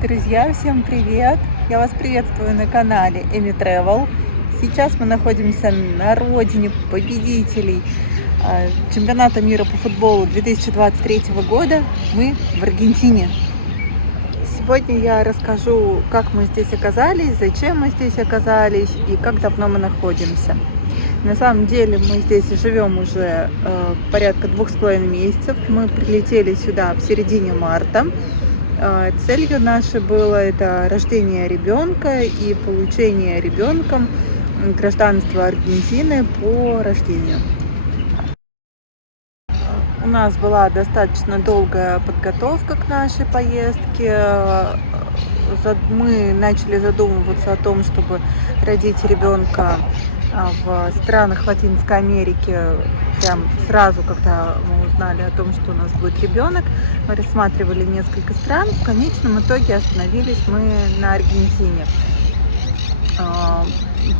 Друзья, всем привет! Я вас приветствую на канале Эми Travel. Сейчас мы находимся на родине победителей чемпионата мира по футболу 2023 года. Мы в Аргентине. Сегодня я расскажу, как мы здесь оказались, зачем мы здесь оказались и как давно мы находимся. На самом деле мы здесь живем уже порядка 2,5 месяцев. Мы прилетели сюда в середине марта. Целью нашей было это рождение ребенка и получение ребенком гражданства Аргентины по рождению. У нас была достаточно долгая подготовка к нашей поездке. Мы начали задумываться о том, чтобы родить ребенка в странах Латинской Америки. Прям сразу, когда мы узнали о том, что у нас будет ребенок, мы рассматривали несколько стран. В конечном итоге остановились мы на Аргентине.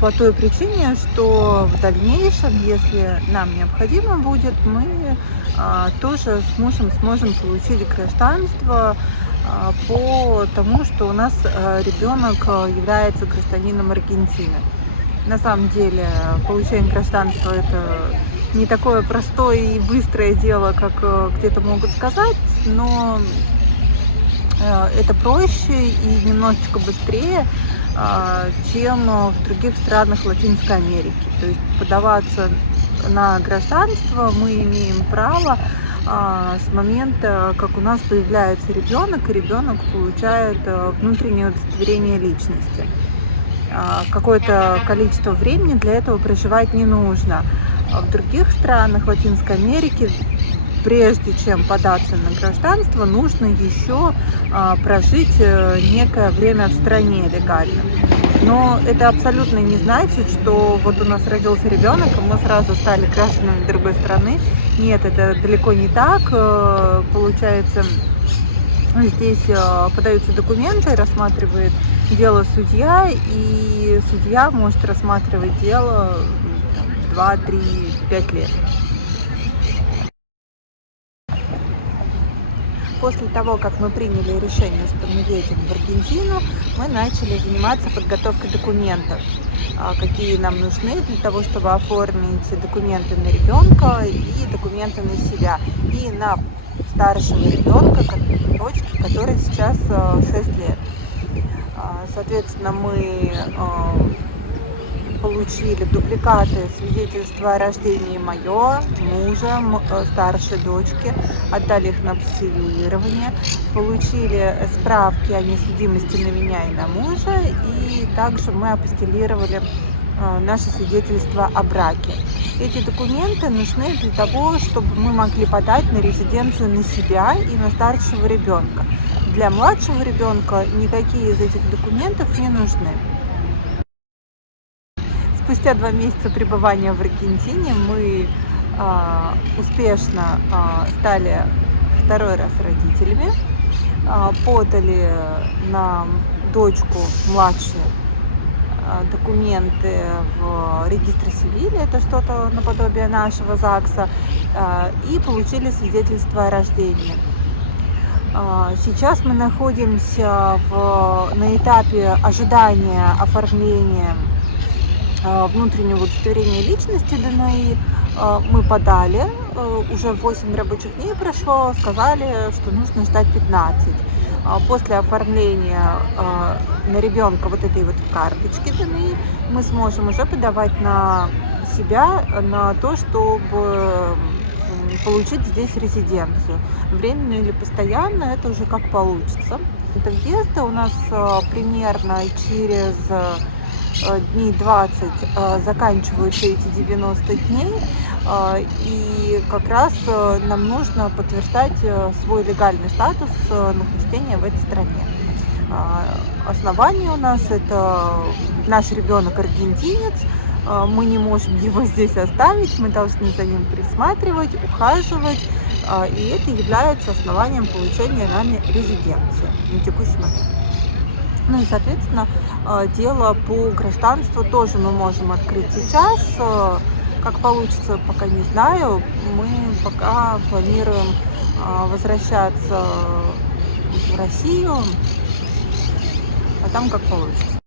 По той причине, что в дальнейшем, если нам необходимо будет, мы тоже сможем получить гражданство по тому, что у нас ребенок является гражданином Аргентины. На самом деле получение гражданства — это не такое простое и быстрое дело, как где-то могут сказать, но это проще и немножечко быстрее, чем в других странах Латинской Америки. То есть подаваться на гражданство мы имеем право с момента, как у нас появляется ребенок, и ребенок получает внутреннее удостоверение личности. Какое-то количество времени для этого проживать не нужно. В других странах Латинской Америки, прежде чем податься на гражданство, нужно еще прожить некое время в стране легально. Но это абсолютно не значит, что вот у нас родился ребенок, и мы сразу стали гражданами другой страны. Нет, это далеко не так. Получается, здесь подаются документы, рассматривает дело судья, и судья может рассматривать дело 2, 3, 5 лет. После того, как мы приняли решение, что мы едем в Аргентину, мы начали заниматься подготовкой документов, какие нам нужны для того, чтобы оформить документы на ребенка и документы на себя, и на старшего ребенка, дочки, которой сейчас 6 лет. Соответственно, мы получили дубликаты свидетельства о рождении моего мужа, старшей дочки, отдали их на апостилирование, получили справки о несудимости на меня и на мужа, и также мы апостилировали наше свидетельство о браке. Эти документы нужны для того, чтобы мы могли подать на резиденцию на себя и на старшего ребенка. Для младшего ребенка никакие из этих документов не нужны. Спустя 2 месяца пребывания в Аргентине мы успешно стали второй раз родителями, подали на дочку младшую документы в регистр Севиля, это что-то наподобие нашего ЗАГСа, и получили свидетельство о рождении. Сейчас мы находимся на этапе ожидания оформления внутреннего удостоверения личности ДНИ. Мы подали, уже 8 рабочих дней прошло, сказали, что нужно ждать 15. После оформления на ребенка вот этой вот карточки ДНИ мы сможем уже подавать на себя, на то, чтобы получить здесь резиденцию. Временную или постоянно, это уже как получится. Это въезды у нас примерно через дней 20 заканчиваются эти 90 дней, и как раз нам нужно подтверждать свой легальный статус нахождения в этой стране. Основание у нас — это наш ребенок аргентинец, мы не можем его здесь оставить, мы должны за ним присматривать, ухаживать, и это является основанием получения нами резиденции на текущий момент. Ну и, соответственно, дело по гражданству тоже мы можем открыть сейчас. Как получится, пока не знаю. Мы пока планируем возвращаться в Россию а там как получится.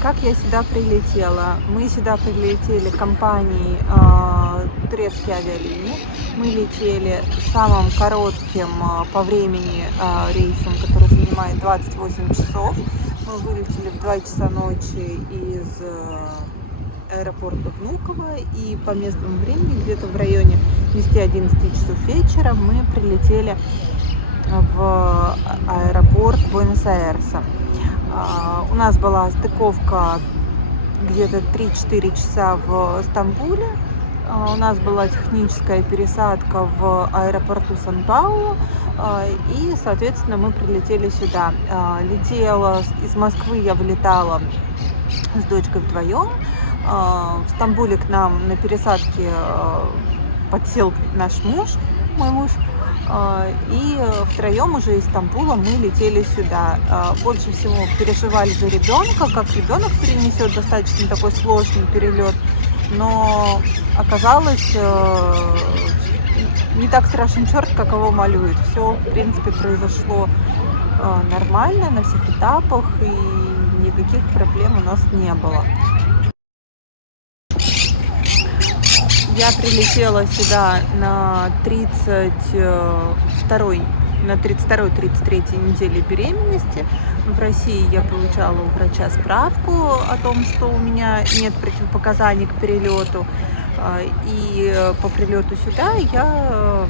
Как я сюда прилетела? Мы сюда прилетели компанией турецкие авиалинии. Мы летели самым коротким по времени рейсом, который занимает 28 часов. Мы вылетели в 2 часа ночи из аэропорта Внуково, и по местному времени где-то в районе 10-11 часов вечера мы прилетели в аэропорт Буэнос-Айреса. У нас была стыковка где-то 3-4 часа в Стамбуле. У нас была техническая пересадка в аэропорту Сан-Паулу. И, соответственно, мы прилетели сюда. Летела из Москвы, я вылетала с дочкой вдвоем. В Стамбуле к нам на пересадке подсел наш муж, мой муж. И втроем уже из Стамбула мы летели сюда. Больше всего переживали за ребенка, как ребенок перенесет достаточно такой сложный перелет. Но оказалось, не так страшен черт, как его малюет. Все, в принципе, произошло нормально на всех этапах, и никаких проблем у нас не было. Я прилетела сюда на 32-33 неделе беременности. В России я получала у врача справку о том, что у меня нет противопоказаний к перелету. И по прилету сюда я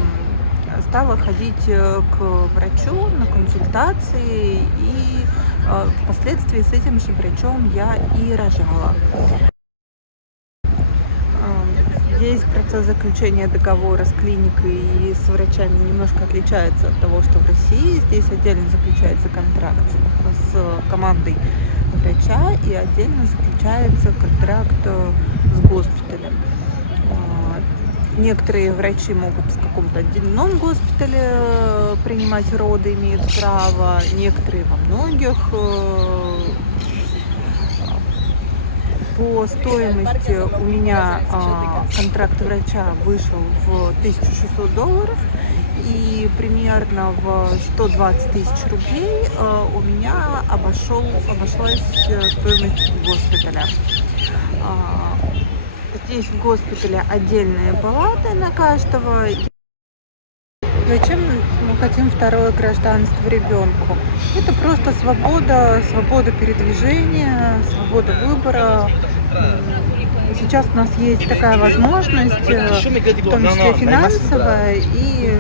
стала ходить к врачу на консультации, и впоследствии с этим же врачом я и рожала. Здесь процесс заключения договора с клиникой и с врачами немножко отличается от того, что в России. Здесь отдельно заключается контракт с командой врача и отдельно заключается контракт с госпиталем. Некоторые врачи могут в каком-то отдельном госпитале принимать роды, имеют право, некоторые во многих. По стоимости у меня контракт врача вышел в $1600, и примерно в 120 тысяч рублей у меня обошлась стоимость госпиталя. Здесь в госпитале отдельные палаты на каждого. Зачем мы хотим второе гражданство ребенку? Это просто свобода передвижения, свобода выбора. Сейчас у нас есть такая возможность, в том числе финансовая, и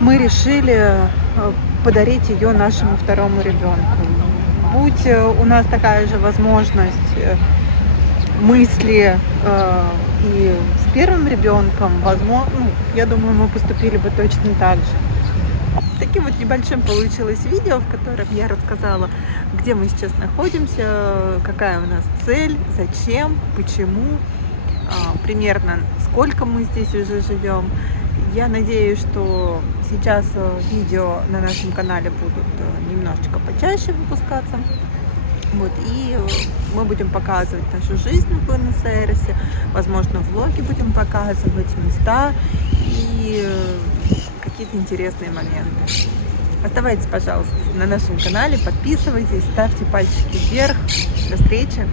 мы решили подарить ее нашему второму ребенку. Будь у нас такая же возможность мысли и с первым ребенком, возможно, я думаю, мы поступили бы точно так же. Таким вот небольшим получилось видео, в котором я рассказала, где мы сейчас находимся, какая у нас цель, зачем, почему, примерно сколько мы здесь уже живем. Я надеюсь, что сейчас видео на нашем канале будут немножечко почаще выпускаться. Вот, и мы будем показывать нашу жизнь в Буэнос-Айресе, возможно, влоги будем показывать, места и какие-то интересные моменты. Оставайтесь, пожалуйста, на нашем канале, подписывайтесь, ставьте пальчики вверх. До встречи!